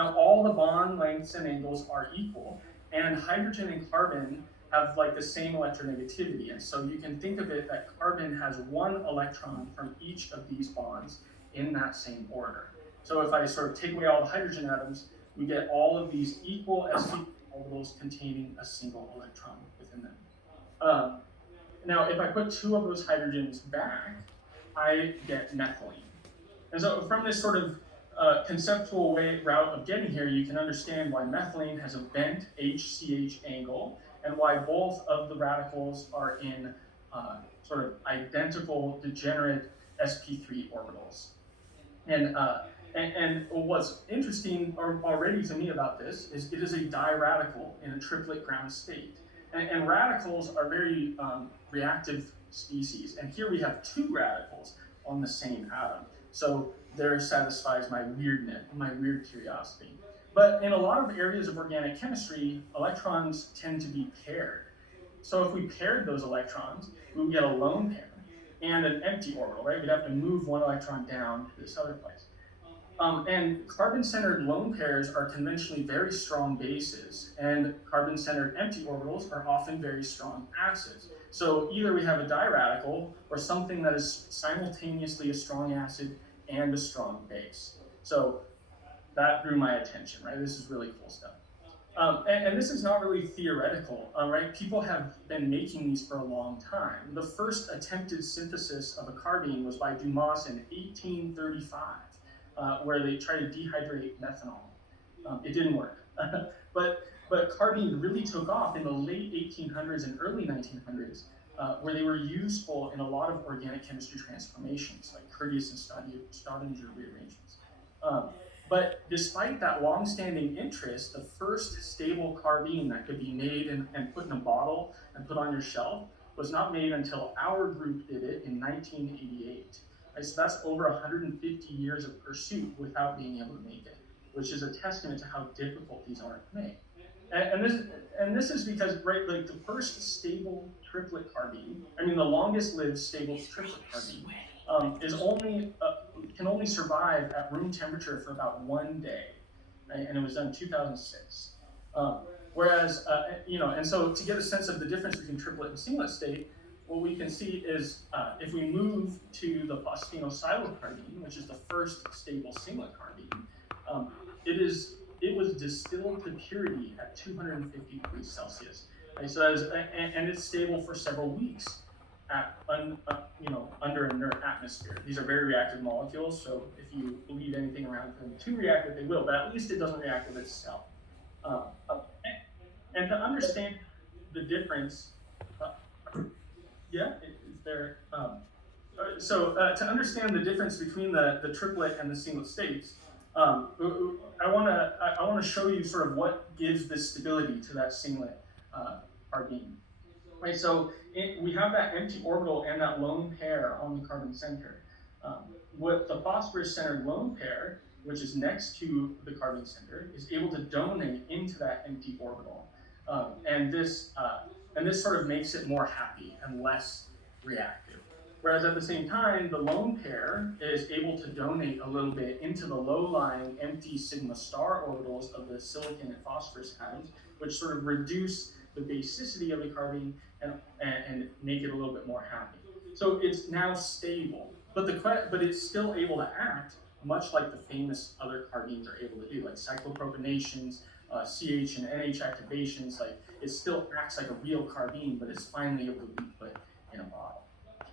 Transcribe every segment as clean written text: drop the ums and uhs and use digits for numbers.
Now, all the bond lengths and angles are equal, and hydrogen and carbon have like the same electronegativity. And so you can think of it that carbon has one electron from each of these bonds in that same order. So if I sort of take away all the hydrogen atoms, we get all of these equal sp3 orbitals containing a single electron within them. Now, if I put two of those hydrogens back, I get methylene. And so from this sort of conceptual route of getting here, you can understand why methylene has a bent HCH angle and why both of the radicals are in sort of identical degenerate sp3 orbitals. And what's interesting already to me about this is it is a diradical in a triplet ground state. And radicals are very reactive species. And here we have two radicals on the same atom. So there satisfies my weird curiosity. But in a lot of areas of organic chemistry, electrons tend to be paired. So if we paired those electrons, we would get a lone pair and an empty orbital, right? We'd have to move one electron down to this other place. And carbon-centered lone pairs are conventionally very strong bases, and carbon-centered empty orbitals are often very strong acids. So either we have a diradical or something that is simultaneously a strong acid and a strong base. So that drew my attention, right? This is really cool stuff. And this is not really theoretical, right? People have been making these for a long time. The first attempted synthesis of a carbene was by Dumas in 1835. Where they try to dehydrate methanol. It didn't work. but carbene really took off in the late 1800s and early 1900s, where they were useful in a lot of organic chemistry transformations, like Curtius and Staudinger rearrangements. But despite that long-standing interest, the first stable carbene that could be made and put in a bottle and put on your shelf was not made until our group did it in 1988. So that's over 150 years of pursuit without being able to make it, which is a testament to how difficult these are to make. And this is because, right, like the first stable triplet carbene, the longest lived stable triplet carbene, can only survive at room temperature for about 1 day, right? And it was done in 2006. Whereas, and so to get a sense of the difference between triplet and singlet state, what we can see is if we move to the phosphonosilocarbene, which is the first stable singlet carbene, it was distilled to purity at 250 degrees Celsius. Right? So and it's stable for several weeks at under a inert atmosphere. These are very reactive molecules, so if you leave anything around for them too reactive, they will, but at least it doesn't react with itself. And to understand the difference, to understand the difference between the triplet and the singlet states, I want to show you sort of what gives this stability to that singlet carbene. Right, so we have that empty orbital and that lone pair on the carbon center. What the phosphorus-centered lone pair, which is next to the carbon center, is able to donate into that empty orbital, and this sort of makes it more happy and less reactive. Whereas at the same time, the lone pair is able to donate a little bit into the low-lying empty sigma star orbitals of the silicon and phosphorus atoms, which sort of reduce the basicity of the carbene and make it a little bit more happy. So it's now stable, but it's still able to act much like the famous other carbenes are able to do, like cycloproponations, CH and NH activations. Like it still acts like a real carbene, but it's finally able to be put in a bottle.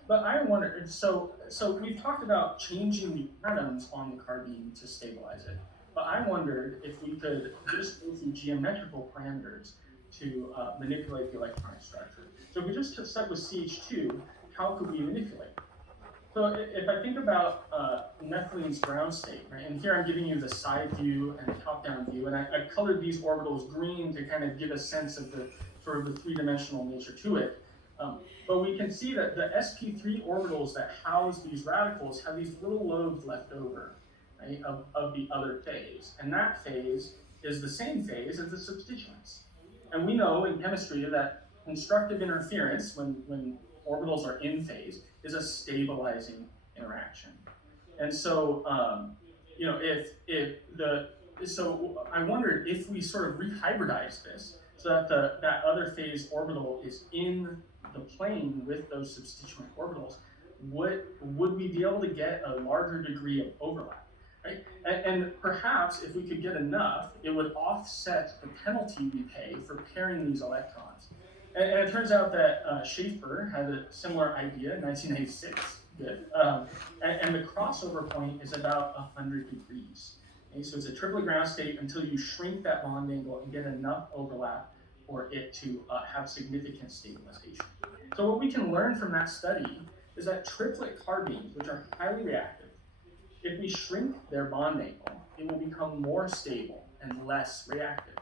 But I wonder, so we've talked about changing the atoms on the carbene to stabilize it. But I wondered if we could just go through geometrical parameters to manipulate the electronic structure. So if we just start with CH2, how could we manipulate? So if I think about methylene's ground state, right, and here I'm giving you the side view and the top-down view, and I've colored these orbitals green to kind of give a sense of the sort of the three-dimensional nature to it. But we can see that the sp3 orbitals that house these radicals have these little lobes left over, right, of the other phase. And that phase is the same phase as the substituents. And we know in chemistry that constructive interference, when orbitals are in phase, is a stabilizing interaction. And so, if the so I wondered if we sort of rehybridize this so that that other phase orbital is in the plane with those substituent orbitals, would we be able to get a larger degree of overlap? Right? And perhaps if we could get enough, it would offset the penalty we pay for pairing these electrons. And it turns out that Schaefer had a similar idea in 1986. Good. And the crossover point is about 100 degrees. Okay, so it's a triplet ground state until you shrink that bond angle and get enough overlap for it to have significant stabilization. So what we can learn from that study is that triplet carbines, which are highly reactive, if we shrink their bond angle, it will become more stable and less reactive.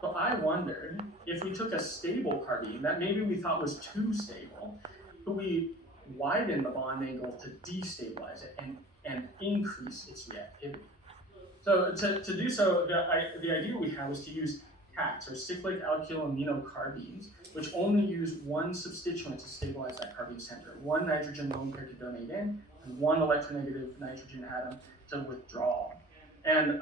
So I wondered if we took a stable carbine that maybe we thought was too stable, could we widen the bond angle to destabilize it and increase its reactivity? So to do so, the idea we had was to use CACs, or cyclic alkyl aminocarbines, which only use one substituent to stabilize that carbene center, one nitrogen lone pair to donate in, and one electronegative nitrogen atom to withdraw. And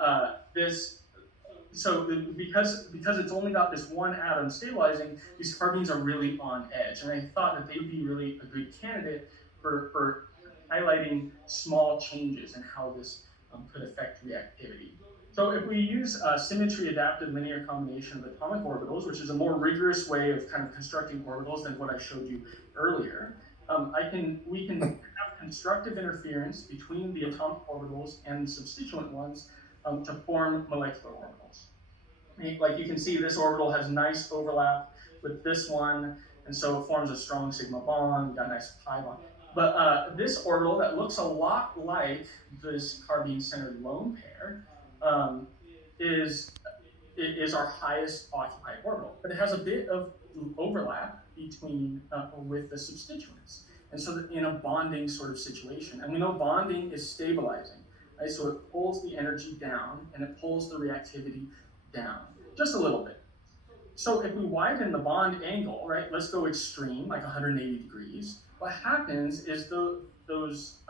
so because it's only got this one atom stabilizing, these carbines are really on edge. And I thought that they'd be really a good candidate for highlighting small changes and how this could affect reactivity. So if we use symmetry adapted linear combination of atomic orbitals, which is a more rigorous way of kind of constructing orbitals than what I showed you earlier, we can have constructive interference between the atomic orbitals and substituent ones to form molecular orbitals. Like you can see, this orbital has nice overlap with this one, and so it forms a strong sigma bond, got a nice pi bond. But this orbital that looks a lot like this carbene-centered lone pair is our highest occupied orbital, but it has a bit of overlap between with the substituents, and so that in a bonding sort of situation, and we know bonding is stabilizing, right? So it pulls the energy down and it pulls the reactivity down just a little bit. So if we widen the bond angle, right, let's go extreme, like 180 degrees, what happens is those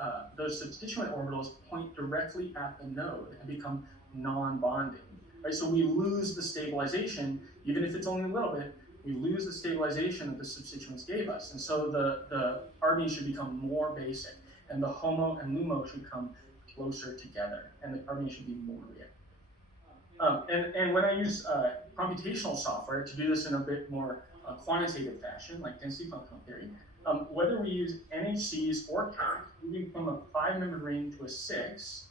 substituent orbitals point directly at the node and become non-bonding, right? So we lose the stabilization, even if it's only a little bit, we lose the stabilization that the substituents gave us. And so the carbene should become more basic, and the HOMO and LUMO should come closer together, and the carbene should be more reactive. And when I use computational software to do this in a bit more quantitative fashion, like density functional theory, whether we use NHCs or CAC, moving from a 5-membered ring to a 6,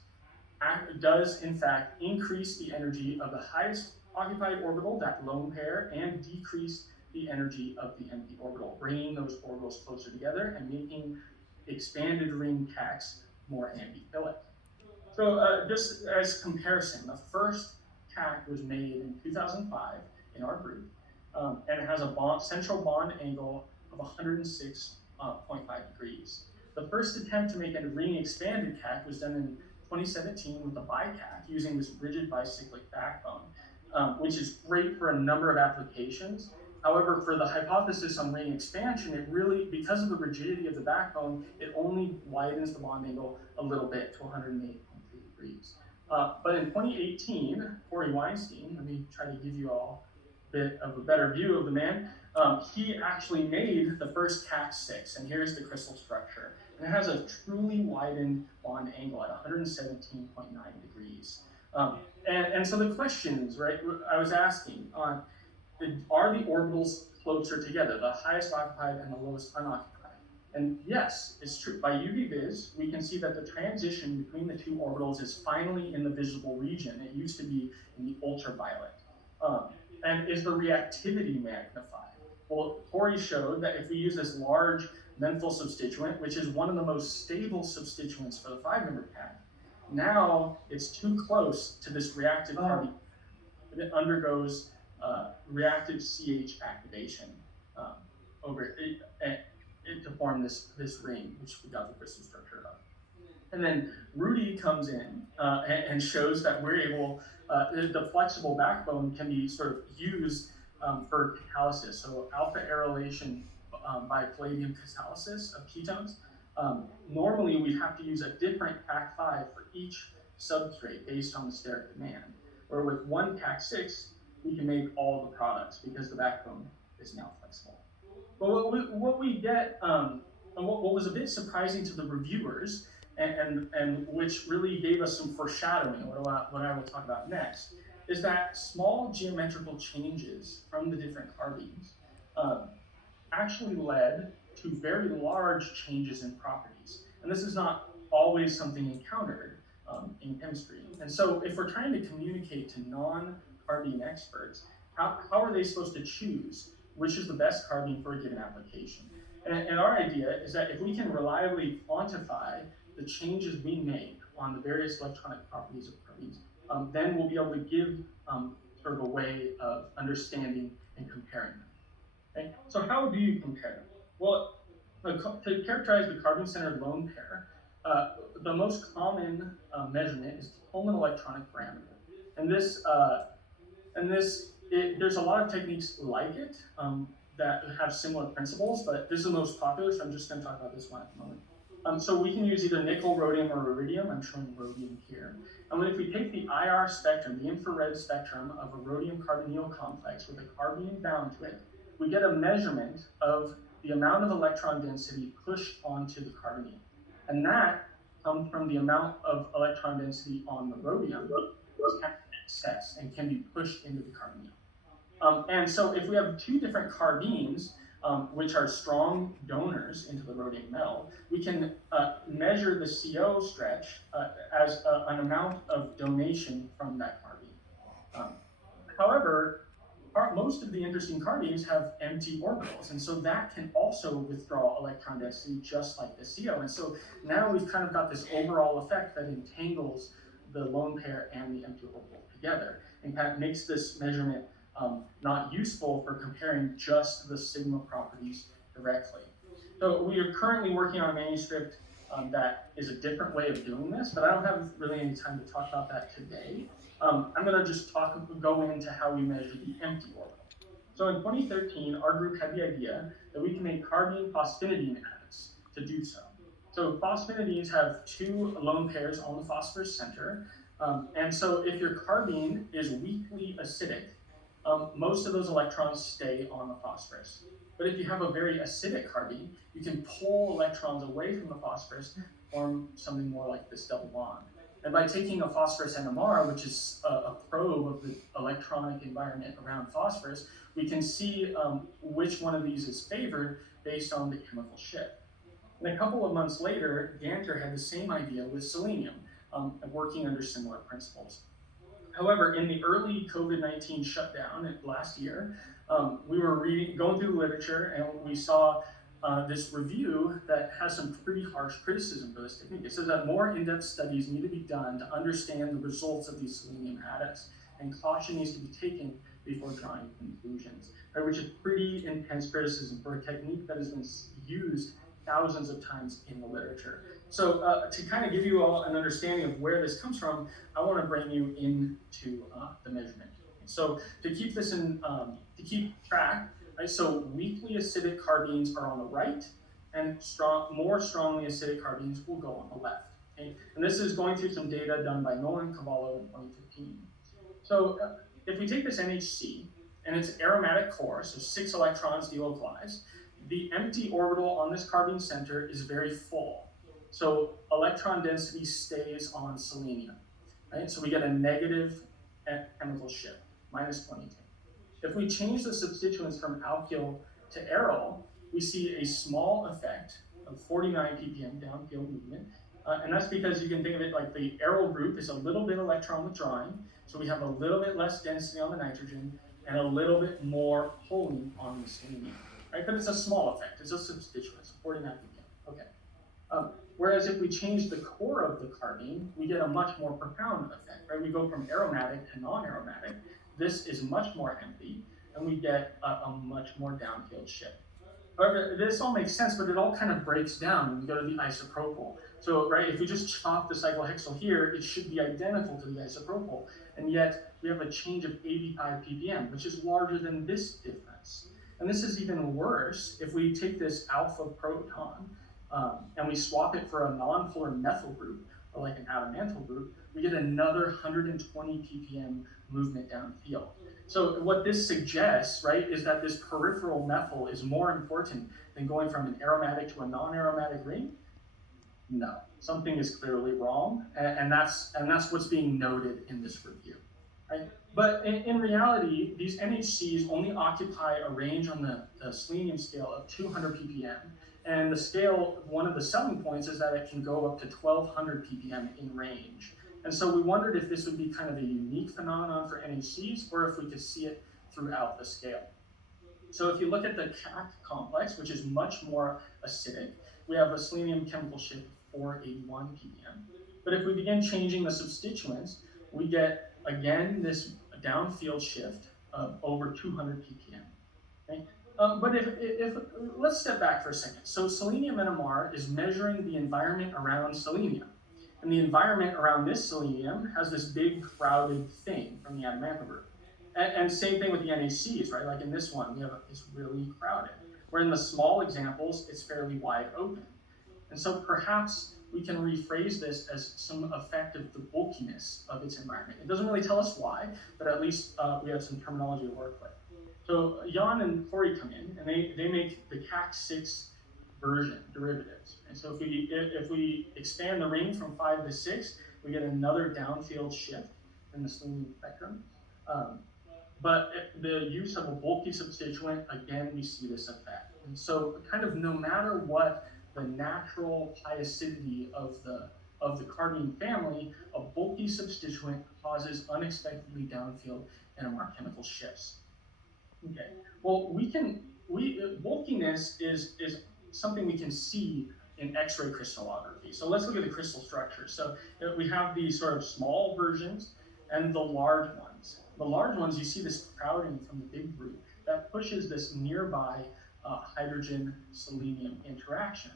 does in fact increase the energy of the highest occupied orbital, that lone pair, and decrease the energy of the empty orbital, bringing those orbitals closer together and making expanded ring CACs more amphiphilic. So just as comparison, the first CAC was made in 2005 in our group, and it has a central bond angle of 106.5 degrees. The first attempt to make a ring expanded CAC was done in 2017 with the BiCAC using this rigid bicyclic backbone, which is great for a number of applications. However, for the hypothesis on ring expansion, it really, because of the rigidity of the backbone, it only widens the bond angle a little bit to 108.3 degrees. But in 2018, Corey Weinstein, let me try to give you all a bit of a better view of the man, he actually made the first CAC6, and here's the crystal structure. And it has a truly widened bond angle at 117.9 degrees. And so the questions, right, I was asking on, are the orbitals closer together, the highest occupied and the lowest unoccupied? And yes, it's true. By UV vis, we can see that the transition between the two orbitals is finally in the visible region. It used to be in the ultraviolet. And is the reactivity magnified? Well, Corey showed that if we use this large menthol substituent, which is one of the most stable substituents for the 5-member CAC, now it's too close to this reactive carbene. It undergoes reactive CH activation over it to form this ring, which we got the crystal structure of. And then Rudy comes in and shows that we're able, the flexible backbone can be sort of used for catalysis. So alpha arylation by palladium catalysis of ketones. Normally we have to use a different Pac5 for each substrate based on the steric demand. where with one Cat6, we can make all the products because the backbone is now flexible. But what we get, and what was a bit surprising to the reviewers, and which really gave us some foreshadowing, what I will talk about next, is that small geometrical changes from the different carbines actually led to very large changes in properties. And this is not always something encountered in chemistry. And so if we're trying to communicate to non-carbine experts, how are they supposed to choose which is the best carbine for a given application? And our idea is that if we can reliably quantify the changes we make on the various electronic properties of carbines, then we'll be able to give sort of a way of understanding and comparing them. Okay? So how do you compare them? Well, to characterize the carbon-centered lone pair, the most common measurement is the Coleman electronic parameter. There's a lot of techniques like it that have similar principles, but this is the most popular, so I'm just going to talk about this one at the moment. So we can use either nickel, rhodium, or iridium. I'm showing rhodium here. And if we take the IR spectrum, the infrared spectrum of a rhodium carbonyl complex with a carbene bound to it, we get a measurement of the amount of electron density pushed onto the carbonyl. And that comes from the amount of electron density on the rhodium, which is excess and can be pushed into the carbonyl. And so if we have two different carbines, which are strong donors into the rhodium metal, we can measure the CO stretch as an amount of donation from that carbene. However, most of the interesting carbines have empty orbitals, and so that can also withdraw electron density just like the CO. And so now we've kind of got this overall effect that entangles the lone pair and the empty orbital together and kind of makes this measurement not useful for comparing just the sigma properties directly. So we are currently working on a manuscript that is a different way of doing this, but I don't have really any time to talk about that today. I'm going to just go into how we measure the empty orbital. So in 2013, our group had the idea that we can make carbene phosphinidine atoms to do so. So phosphinidines have two lone pairs on the phosphorus center. And so if your carbene is weakly acidic, most of those electrons stay on the phosphorus. But if you have a very acidic carbene, you can pull electrons away from the phosphorus, form something more like this double bond. And by taking a phosphorus NMR, which is a probe of the electronic environment around phosphorus, we can see which one of these is favored based on the chemical shift. And a couple of months later, Ganter had the same idea with selenium, working under similar principles. However, in the early COVID-19 shutdown last year, we were going through the literature, and we saw this review that has some pretty harsh criticism for this technique. It says that more in-depth studies need to be done to understand the results of these selenium atoms, and caution needs to be taken before drawing conclusions, right, which is pretty intense criticism for a technique that has been used thousands of times in the literature. So to kind of give you all an understanding of where this comes from, I want to bring you into the measurement. So to keep this to keep track, right, so weakly acidic carbines are on the right, and more strongly acidic carbines will go on the left. Okay? And this is going through some data done by Nolan Cavallo in 2015. So if we take this NHC, and its aromatic core, so 6 electrons delocalized, the empty orbital on this carbene center is very full. So electron density stays on selenium, right? So we get a negative chemical shift, minus 22. If we change the substituents from alkyl to aryl, we see a small effect of 49 ppm downfield movement. And that's because you can think of it like the aryl group is a little bit electron withdrawing, so we have a little bit less density on the nitrogen and a little bit more pulling on the selenium, right? But it's a small effect, it's a substituent, so 49 ppm, okay. Whereas if we change the core of the carbene, we get a much more profound effect, right? We go from aromatic to non-aromatic. This is much more empty, and we get a much more downfield shift. However, this all makes sense, but it all kind of breaks down when we go to the isopropyl. So, right, if we just chop the cyclohexyl here, it should be identical to the isopropyl, and yet we have a change of 85 ppm, which is larger than this difference. And this is even worse if we take this alpha proton and we swap it for a non-polar methyl group. like an adamantyl group, we get another 120 ppm movement downfield. So what this suggests, right, is that this peripheral methyl is more important than going from an aromatic to a non-aromatic ring. No, something is clearly wrong, and that's what's being noted in this review, right? But in reality, these NHCs only occupy a range on the selenium scale of 200 ppm, and the scale, one of the selling points is that it can go up to 1200 ppm in range. And so we wondered if this would be kind of a unique phenomenon for NHCs, or if we could see it throughout the scale. So if you look at the CAC complex, which is much more acidic, we have a selenium chemical shift of 481 ppm. But if we begin changing the substituents, we get, again, this downfield shift of over 200 ppm. Okay? But if let's step back for a second. So selenium NMR is measuring the environment around selenium. And the environment around this selenium has this big crowded thing from the adamantyl group. And same thing with the NACs, right? Like in this one, it's really crowded. Where in the small examples, it's fairly wide open. And so perhaps we can rephrase this as some effect of the bulkiness of its environment. It doesn't really tell us why, but at least we have some terminology to work with. So Jan and Corey come in, and they make the CAC6 version derivatives. And so if we expand the ring from 5 to 6, we get another downfield shift in the selenium spectrum. But the use of a bulky substituent, again, we see this effect. And so kind of no matter what the natural high acidity of the carbene family, a bulky substituent causes unexpectedly downfield NMR chemical shifts. Okay, well, bulkiness is something we can see in X-ray crystallography. So let's look at the crystal structure. So we have these sort of small versions and the large ones. The large ones, you see this crowding from the big group that pushes this nearby hydrogen-selenium interaction,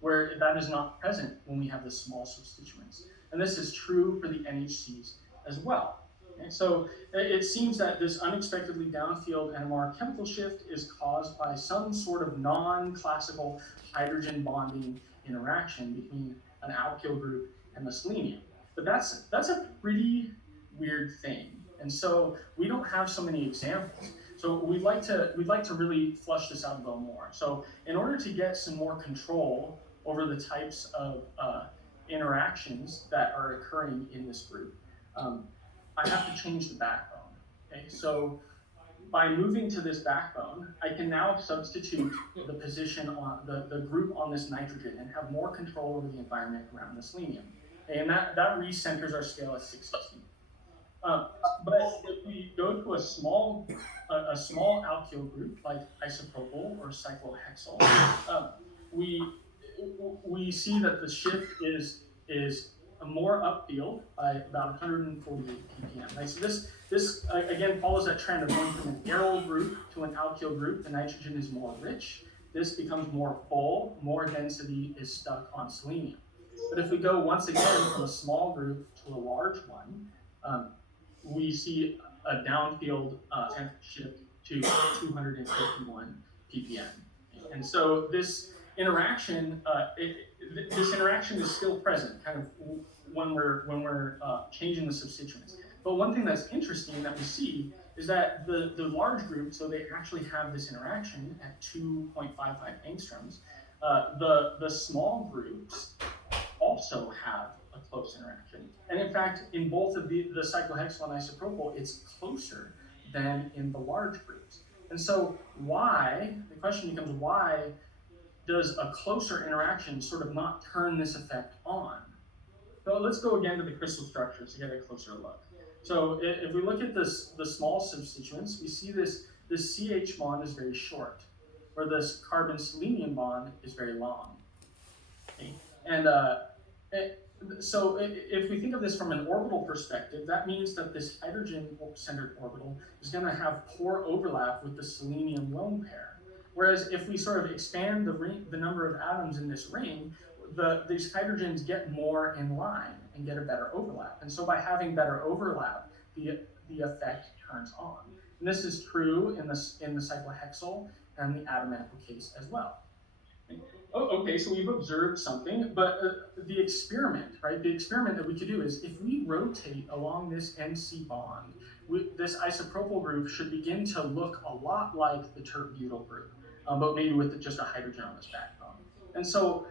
where that is not present when we have the small substituents. And this is true for the NHCs as well. Okay, so it seems that this unexpectedly downfield NMR chemical shift is caused by some sort of non-classical hydrogen bonding interaction between an alkyl group and the selenium. But that's a pretty weird thing. And so we don't have so many examples. So we'd like to really flush this out a little more. So in order to get some more control over the types of interactions that are occurring in this group, I have to change the backbone. Okay, so by moving to this backbone, I can now substitute the position on the group on this nitrogen and have more control over the environment around the selenium. Okay, and that recenters our scale at 616. But if we go to a small alkyl group like isopropyl or cyclohexyl, we see that the shift is more upfield by about 148 ppm. Right? So this again follows that trend of going from an aryl group to an alkyl group. The nitrogen is more rich. This becomes more full. More density is stuck on selenium. But if we go once again from a small group to a large one, we see a downfield shift to 251 ppm. And so this interaction, this interaction is still present, kind of when we're changing the substituents. But one thing that's interesting that we see is that the large group, so they actually have this interaction at 2.55 angstroms. The small groups also have a close interaction. And in fact, in both of the cyclohexyl and isopropyl, it's closer than in the large groups. And so the question becomes, why does a closer interaction sort of not turn this effect on? So let's go again to the crystal structures to get a closer look. So if we look at the small substituents, we see this CH bond is very short, where this carbon-selenium bond is very long. Okay? And so if we think of this from an orbital perspective, that means that this hydrogen-centered orbital is going to have poor overlap with the selenium lone pair. Whereas if we sort of expand the number of atoms in this ring, these hydrogens get more in line and get a better overlap. And so by having better overlap, the effect turns on. And this is true in the cyclohexyl and the adamantyl case as well. Oh, okay, so we've observed something, but the experiment, right? The experiment that we could do is if we rotate along this NC bond, this isopropyl group should begin to look a lot like the tert-butyl group, but maybe with just a hydrogen on its backbone. And so,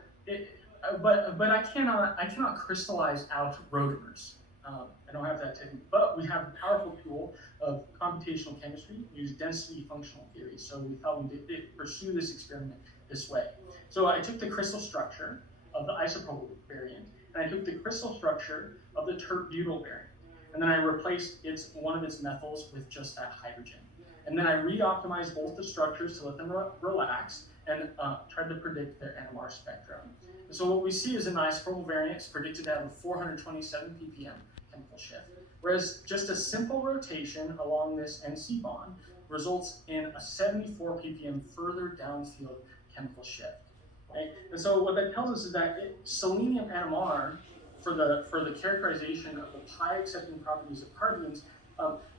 but I cannot crystallize out rotamers. I don't have that technique, but we have a powerful tool of computational chemistry, use density functional theory. So we thought we did pursue this experiment this way. So I took the crystal structure of the isopropyl variant, and I took the crystal structure of the tert-butyl variant, and then I replaced one of its methyls with just that hydrogen. And then I re-optimized both the structures to let them relax and tried to predict their NMR spectrum. And so what we see is an isopropyl variant is predicted to have a 427 ppm chemical shift, whereas just a simple rotation along this NC bond results in a 74 ppm further downfield chemical shift. Right? And so what that tells us is that selenium NMR for the characterization of the pi accepting properties of carbons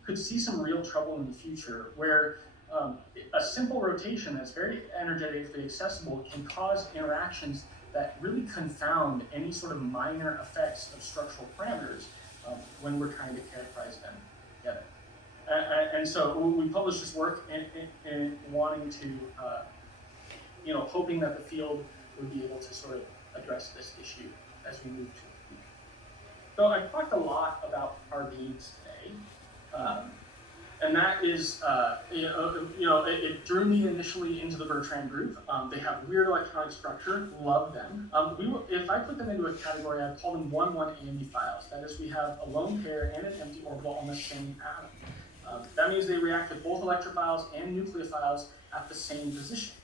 could see some real trouble in the future, where a simple rotation that's very energetically accessible can cause interactions that really confound any sort of minor effects of structural parameters when we're trying to characterize them together. And so we published this work in wanting to hoping that the field would be able to sort of address this issue as we move to the future. So I've talked a lot about carbines today, and that is, it drew me initially into the Bertrand group. They have weird electronic structure, love them. If I put them into a category, I'd call them 1-1 ambiphiles. That is, we have a lone pair and an empty orbital on the same atom. That means they react with both electrophiles and nucleophiles at the same position.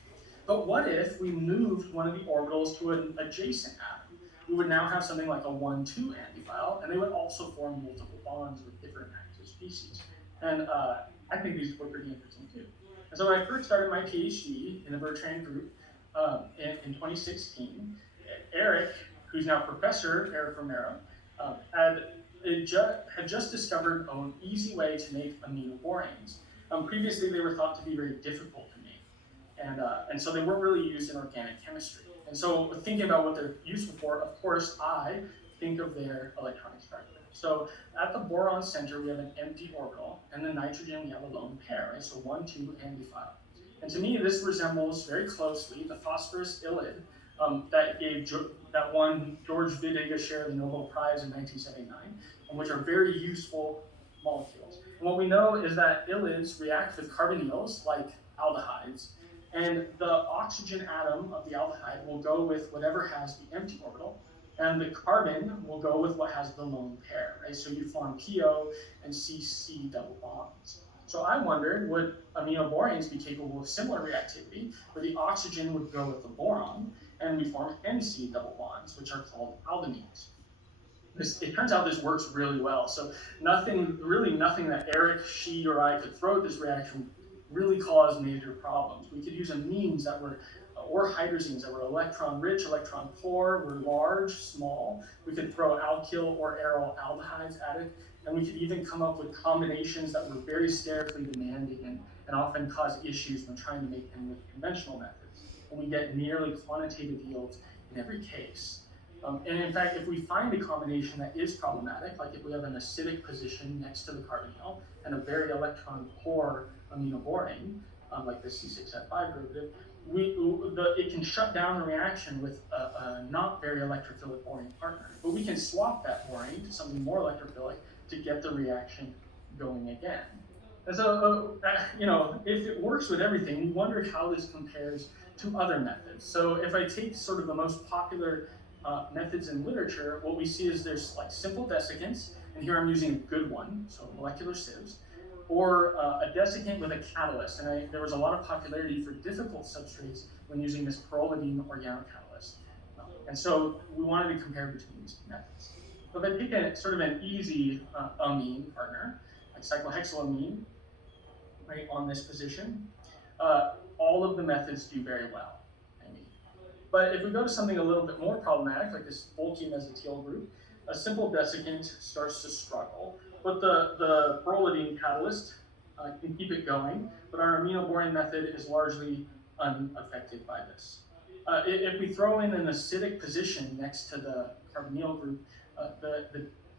But what if we moved one of the orbitals to an adjacent atom? We would now have something like a 1-2 antiphile, and they would also form multiple bonds with different active species. And I think these were pretty interesting too. And so when I first started my PhD in the Bertrand group in 2016, Eric, who's now Professor Eric Romero, had just discovered an easy way to make aminoboranes. Previously, they were thought to be very difficult to make. And so they weren't really used in organic chemistry. And so thinking about what they're useful for, of course, I think of their electronic structure. So at the boron center, we have an empty orbital, and the nitrogen, we have a lone pair, right? So 1-2 antiphile. And to me, this resembles very closely the phosphorus ylide that won George Videgasher the Nobel Prize in 1979, and which are very useful molecules. And what we know is that ylides react with carbonyls, like aldehydes, and the oxygen atom of the aldehyde will go with whatever has the empty orbital, and the carbon will go with what has the lone pair, right? So you form PO and CC double bonds. So I wondered, would aminoboranes be capable of similar reactivity, where the oxygen would go with the boron, and we form NC double bonds, which are called aldehydes. It turns out this works really well. So nothing that Eric, she, or I could throw at this reaction really caused major problems. We could use amines that were, or hydrazines that were electron rich, electron poor, were large, small. We could throw alkyl or aryl aldehydes at it, and we could even come up with combinations that were very sterically demanding and often cause issues when trying to make them with conventional methods. And we get nearly quantitative yields in every case. And in fact, if we find a combination that is problematic, like if we have an acidic position next to the carbonyl and a very electron-poor aminoborane, like the C6F5 derivative, it can shut down the reaction with a not very electrophilic borane partner. But we can swap that borane to something more electrophilic to get the reaction going again. And so, if it works with everything, we wonder how this compares to other methods. So if I take sort of the most popular methods in literature, what we see is there's like simple desiccants, and here I'm using a good one, so molecular sieves, or a desiccant with a catalyst. And there was a lot of popularity for difficult substrates when using this pyrrolidine organocatalyst. And so we wanted to compare between these two methods. So if I take sort of an easy amine partner, like cyclohexylamine, right, on this position, all of the methods do very well. But if we go to something a little bit more problematic, like this bulky mesotyl group, a simple desiccant starts to struggle. But the pyrrolidine catalyst can keep it going, but our aminoborane method is largely unaffected by this. If we throw in an acidic position next to the carbonyl group,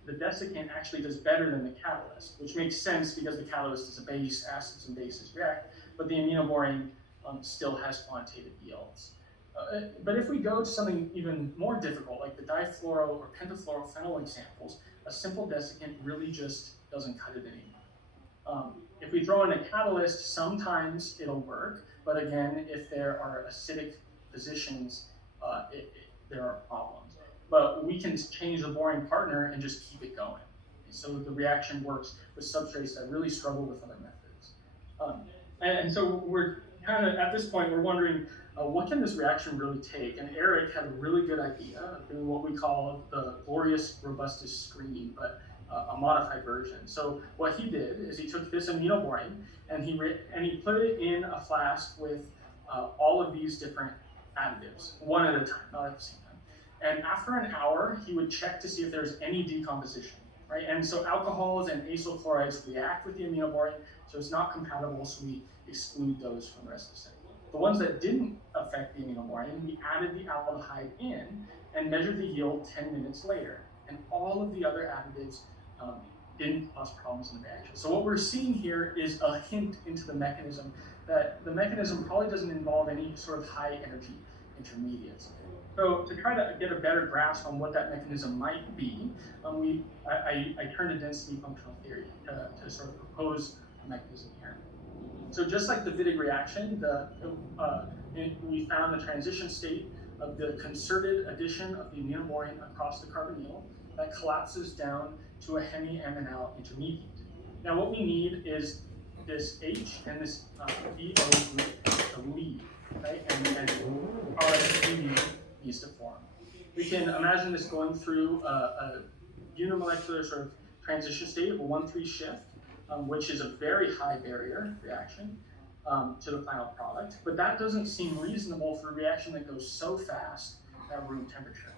the desiccant actually does better than the catalyst, which makes sense because the catalyst is a base, acids and bases react, but the aminoborane still has quantitative yields. But if we go to something even more difficult, like the difluoro or pentafluorophenyl examples, a simple desiccant really just doesn't cut it anymore. If we throw in a catalyst, sometimes it'll work, but again, if there are acidic positions, there are problems. But we can change the boring partner and just keep it going. So the reaction works with substrates that really struggle with other methods. And so we're kind of, at this point, we're wondering, what can this reaction really take? And Eric had a really good idea of doing what we call the glorious robustus screen, but a modified version. So what he did is he took this aminoborane and he put it in a flask with all of these different additives, one at a time, not at the same time. And after an hour, he would check to see if there's any decomposition, right? And so alcohols and acyl chlorides react with the aminoborane, so it's not compatible, so we exclude those from the rest of the study. The ones that didn't affect the aminoborane, we added the aldehyde in and measured the yield 10 minutes later. And all of the other additives didn't cause problems in the reaction. So what we're seeing here is a hint into the mechanism, that the mechanism probably doesn't involve any sort of high energy intermediates. So to try to get a better grasp on what that mechanism might be, I turned to density functional theory to sort of propose a mechanism here. So just like the Wittig reaction, we found the transition state of the concerted addition of the aminoborane across the carbonyl that collapses down to a hemiaminal intermediate. Now what we need is this H and this BO group to leave, right? And RSB needs to form. We can imagine this going through a unimolecular sort of transition state of a 1,3 shift, which is a very high barrier reaction to the final product. But that doesn't seem reasonable for a reaction that goes so fast at room temperature.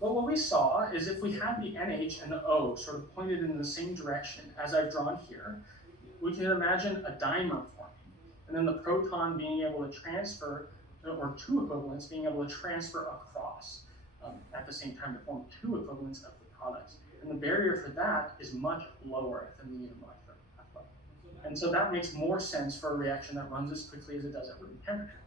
But what we saw is if we had the NH and the O sort of pointed in the same direction as I've drawn here, we can imagine a dimer forming, and then the proton being able to transfer, or two equivalents being able to transfer across at the same time to form two equivalents of the products. And the barrier for that is much lower than the unimolecular pathway. And so that makes more sense for a reaction that runs as quickly as it does at room temperature.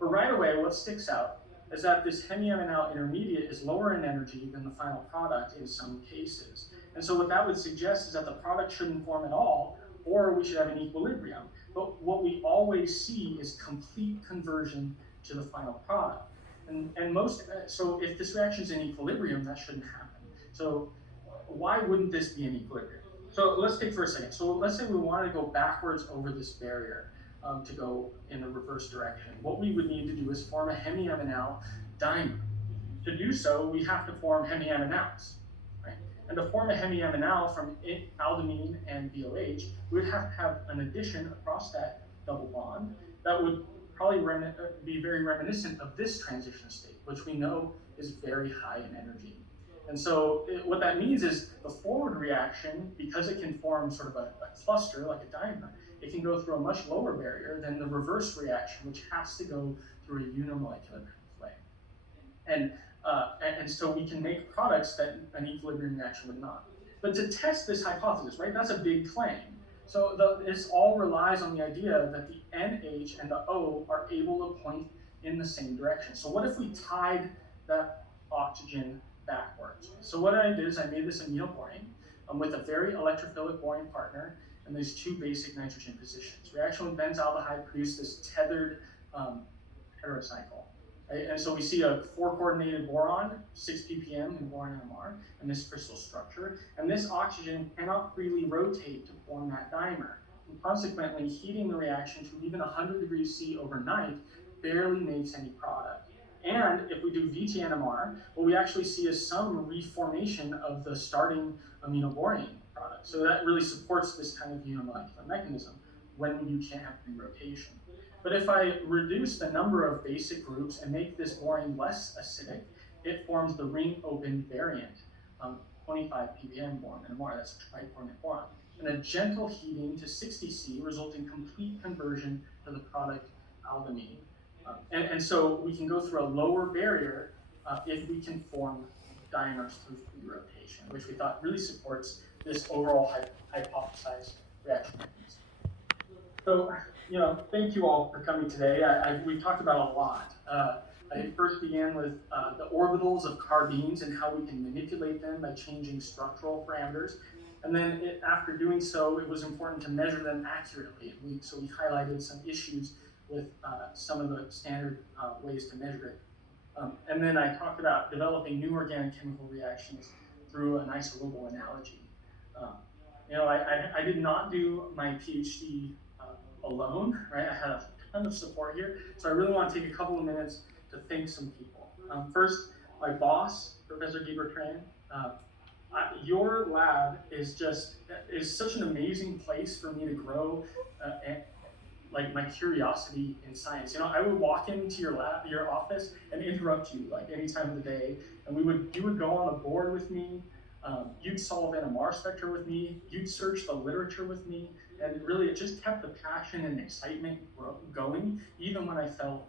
But right away, what sticks out is that this hemiaminal intermediate is lower in energy than the final product in some cases. And so what that would suggest is that the product shouldn't form at all, or we should have an equilibrium. But what we always see is complete conversion to the final product. So if this reaction is in equilibrium, that shouldn't happen. So why wouldn't this be in equilibrium? So let's take for a second. So let's say we wanted to go backwards over this barrier to go in the reverse direction. What we would need to do is form a hemiaminal dimer. To do so, we have to form hemiaminals, right? And to form a hemiaminal from aldimine and BOH, we would have to have an addition across that double bond that would probably be very reminiscent of this transition state, which we know is very high in energy. And so what that means is the forward reaction, because it can form sort of a cluster like a dimer, it can go through a much lower barrier than the reverse reaction, which has to go through a unimolecular pathway. And so we can make products that an equilibrium reaction would not. But to test this hypothesis, right, that's a big claim. So this all relies on the idea that the NH and the O are able to point in the same direction. So what if we tied that oxygen backwards? So what I did is I made this aminoborane with a very electrophilic boring partner and these two basic nitrogen positions. Reaction with benzaldehyde produced this tethered heterocycle. Right? And so we see a 4-coordinated boron, 6 ppm in boron NMR, and this crystal structure. And this oxygen cannot freely rotate to form that dimer. And consequently, heating the reaction to even 100 degrees C overnight barely makes any product. And if we do VT-NMR, what we actually see is some reformation of the starting aminoborane product. So that really supports this kind of unimolecular mechanism when you can't have re-rotation. But if I reduce the number of basic groups and make this boring less acidic, it forms the ring open variant, 25 ppm boron NMR, that's tricoordinate boron. And a gentle heating to 60 C results in complete conversion to the product aldimine. And so we can go through a lower barrier if we can form dimers through free rotation, which we thought really supports this overall hypothesized reaction mechanism. So, thank you all for coming today. We talked about a lot. I first began with the orbitals of carbines and how we can manipulate them by changing structural parameters. And then after doing so, it was important to measure them accurately. So we highlighted some issues with some of the standard ways to measure it. And then I talked about developing new organic chemical reactions through an isolable analogy. Um, I did not do my PhD alone, right? I had a ton of support here. So I really want to take a couple of minutes to thank some people. First, my boss, Professor Bertrand. Your lab is such an amazing place for me to grow and like my curiosity in science. I would walk into your office, and interrupt you like any time of the day, and you would go on the board with me. You'd solve NMR spectra with me. You'd search the literature with me, and really, it just kept the passion and excitement going, even when I felt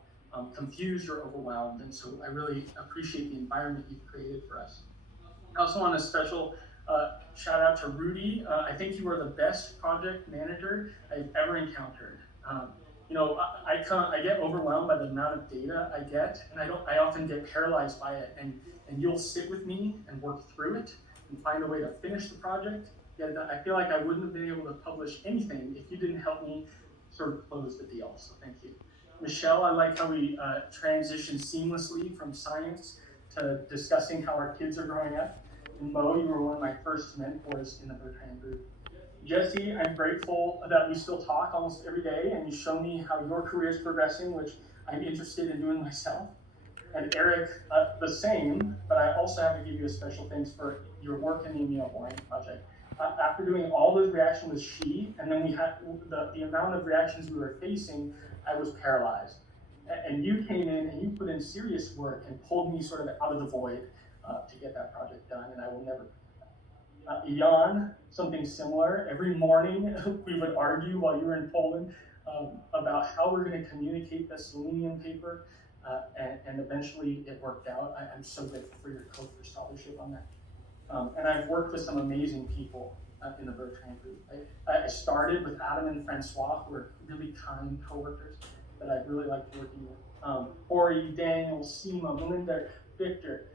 confused or overwhelmed. And so, I really appreciate the environment you've created for us. I also want a special shout out to Rudy. I think you are the best project manager I've ever encountered. I get overwhelmed by the amount of data I get, and I often get paralyzed by it. And you'll sit with me and work through it and find a way to finish the project. Yet I feel like I wouldn't have been able to publish anything if you didn't help me sort of close the deal. So thank you. Michelle, I like how we transitioned seamlessly from science to discussing how our kids are growing up. And Mo, you were one of my first mentors in the Bertrand group. Jesse, I'm grateful that we still talk almost every day, and you show me how your career is progressing, which I'm interested in doing myself. And Eric, the same, but I also have to give you a special thanks for your work in the immunoboring project. After doing all those reactions with She, and then we had the amount of reactions we were facing, I was paralyzed. And you came in and you put in serious work and pulled me sort of out of the void to get that project done, and I will never Jan, something similar. Every morning we would argue while you were in Poland about how we're going to communicate the selenium paper, and eventually it worked out. I'm so grateful for your Kofer scholarship on that. And I've worked with some amazing people in the Bertrand group. I started with Adam and Francois, who are really kind coworkers that I really liked working with. Ori, Daniel, Seema, Melinda, Victor.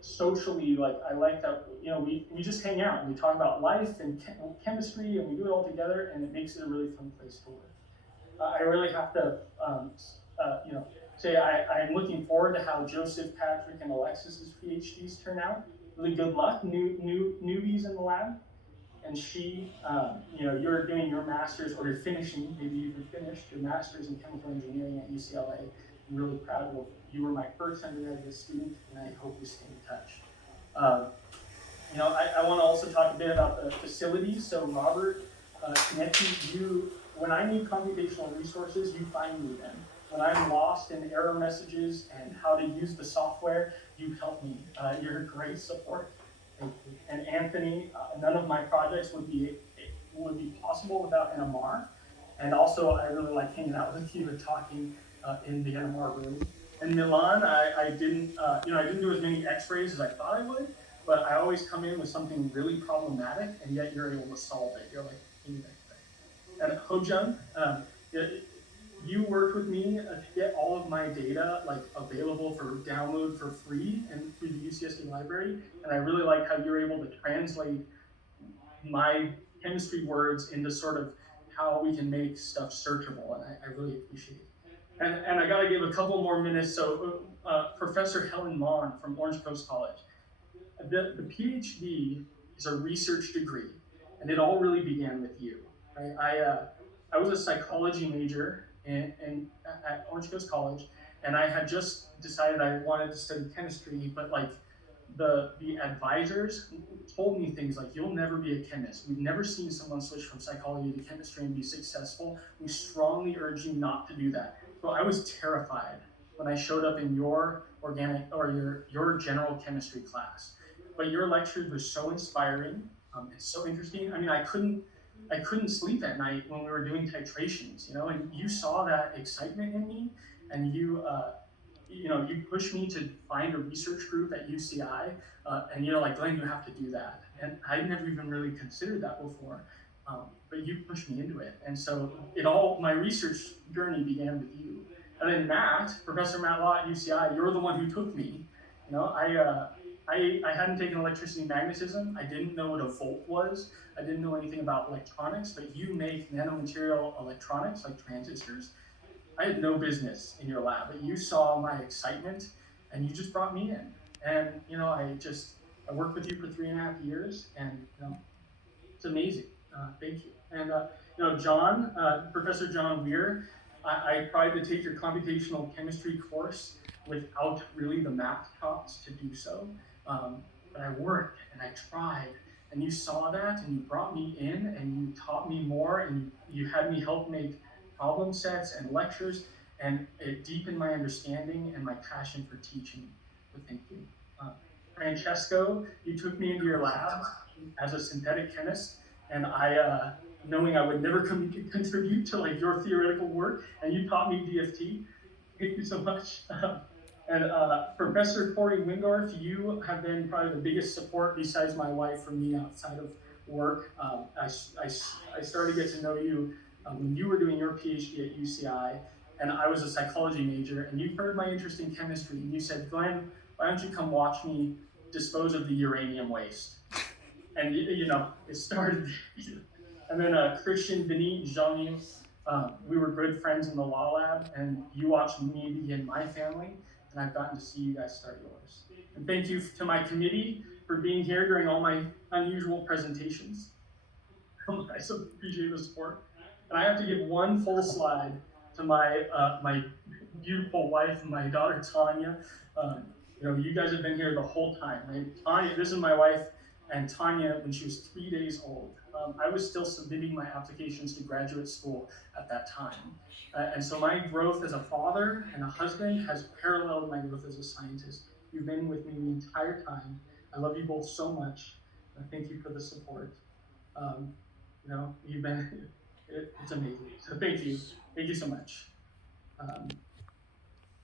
Socially, like I like that. We just hang out and we talk about life and chemistry, and we do it all together, and it makes it a really fun place to work. I really have to, say I'm looking forward to how Joseph, Patrick, and Alexis's PhDs turn out. Really good luck, newbies in the lab. And She, you're doing your master's, or you're finishing, maybe you even finished your master's in chemical engineering at UCLA. I'm really proud of you. You were my first undergraduate student, and I hope we stay in touch. I want to also talk a bit about the facilities. So Robert, you, when I need computational resources, you find me then. When I'm lost in error messages and how to use the software, you help me. You're a great support. And Anthony, none of my projects would be possible without NMR. And also, I really like hanging out with you and talking in the NMR room. And Milan, I didn't do as many X-rays as I thought I would, but I always come in with something really problematic, and yet you're able to solve it. You're like, give me that thing. And Hojung, you worked with me to get all of my data like available for download for free and through the UCSD library. And I really like how you're able to translate my chemistry words into sort of how we can make stuff searchable, and I really appreciate it. And I gotta give a couple more minutes. So Professor Helen Mon from Orange Coast College. The PhD is a research degree, and it all really began with you. Right? I was a psychology major at Orange Coast College, and I had just decided I wanted to study chemistry, but like the advisors told me things like, you'll never be a chemist. We've never seen someone switch from psychology to chemistry and be successful. We strongly urge you not to do that. So I was terrified when I showed up in your organic or your general chemistry class. But your lectures were so inspiring and so interesting. I mean, I couldn't sleep at night when we were doing titrations, and you saw that excitement in me, and you pushed me to find a research group at UCI, and you're like, Glenn, you have to do that. And I'd never even really considered that before, but you pushed me into it. And so my research journey began with you. And then Professor Matt Law at UCI, you're the one who took me. I hadn't taken electricity magnetism. I didn't know what a volt was. I didn't know anything about electronics, but you make nanomaterial electronics like transistors. I had no business in your lab, but you saw my excitement and you just brought me in. And, I worked with you for 3.5 years, and, it's amazing. Thank you. And, Professor John Weir, I tried to take your computational chemistry course without really the math talks to do so. But I worked and I tried, and you saw that and you brought me in and you taught me more, and you had me help make problem sets and lectures, and it deepened my understanding and my passion for teaching. So thank you. Francesco, you took me into your lab as a synthetic chemist, and knowing I would never contribute to like your theoretical work, and you taught me DFT. Thank you so much. And Professor Corey Windorf, you have been probably the biggest support besides my wife for me outside of work. I started to get to know you when you were doing your PhD at UCI, and I was a psychology major, and you heard my interest in chemistry, and you said, Glenn, why don't you come watch me dispose of the uranium waste? And it started. And then Christian, Denis, Jean, we were good friends in the law lab, and you watched me begin my family, and I've gotten to see you guys start yours. And thank you to my committee for being here during all my unusual presentations. I so appreciate the support. And I have to give one full slide to my beautiful wife and my daughter Tanya. You guys have been here the whole time. Right? Tanya, this is my wife, and Tanya, when she was 3 days old, I was still submitting my applications to graduate school at that time. And so my growth as a father and a husband has paralleled my growth as a scientist. You've been with me the entire time. I love you both so much. Thank you for the support. You've been, it's amazing. So thank you. Thank you so much.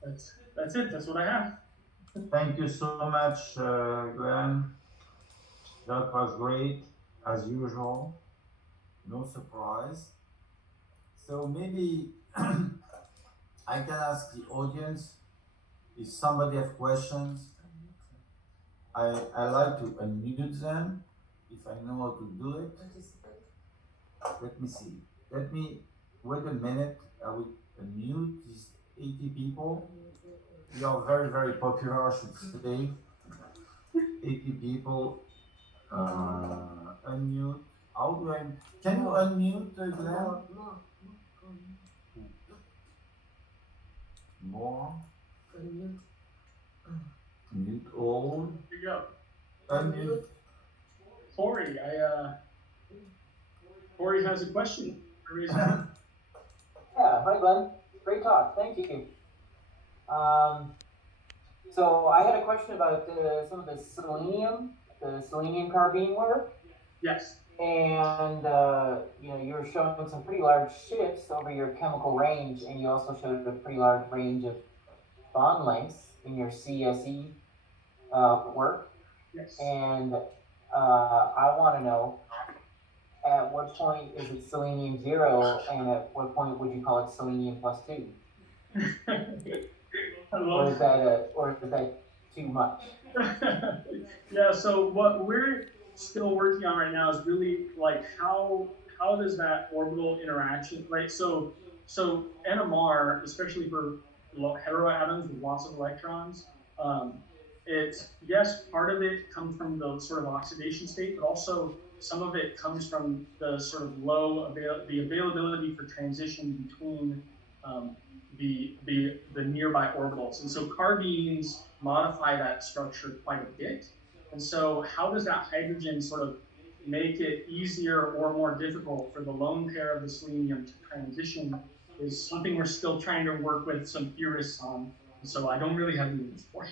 That's it. That's what I have. Thank you so much, Glenn. That was great, as usual. No surprise. So maybe I can ask the audience if somebody has questions. I like to unmute them if I know how to do it. Let me see. Let me wait a minute. I will unmute these 80 people. You are very, very popular, I should say. 80 people. Unmute. How do I? Can you unmute, Glenn? More. Mute all. Here you go. Unmute. Corey has a question. Yeah, hi Glenn. Great talk. Thank you. So I had a question about some of the selenium carbene work. Yes. And you were showing some pretty large shifts over your chemical range, and you also showed a pretty large range of bond lengths in your CSE work. Yes. And I want to know, at what point is it selenium 0, and at what point would you call it selenium +2? Or is that too much? Yeah. So what we're still working on right now is really like how does that orbital interaction, right? So NMR, especially for heteroatoms with lots of electrons, part of it comes from the sort of oxidation state, but also some of it comes from the sort of the availability for transition between the nearby orbitals. And so carbenes modify that structure quite a bit. And so how does that hydrogen sort of make it easier or more difficult for the lone pair of the selenium to transition is something we're still trying to work with some theorists on. And so I don't really have the answer for you.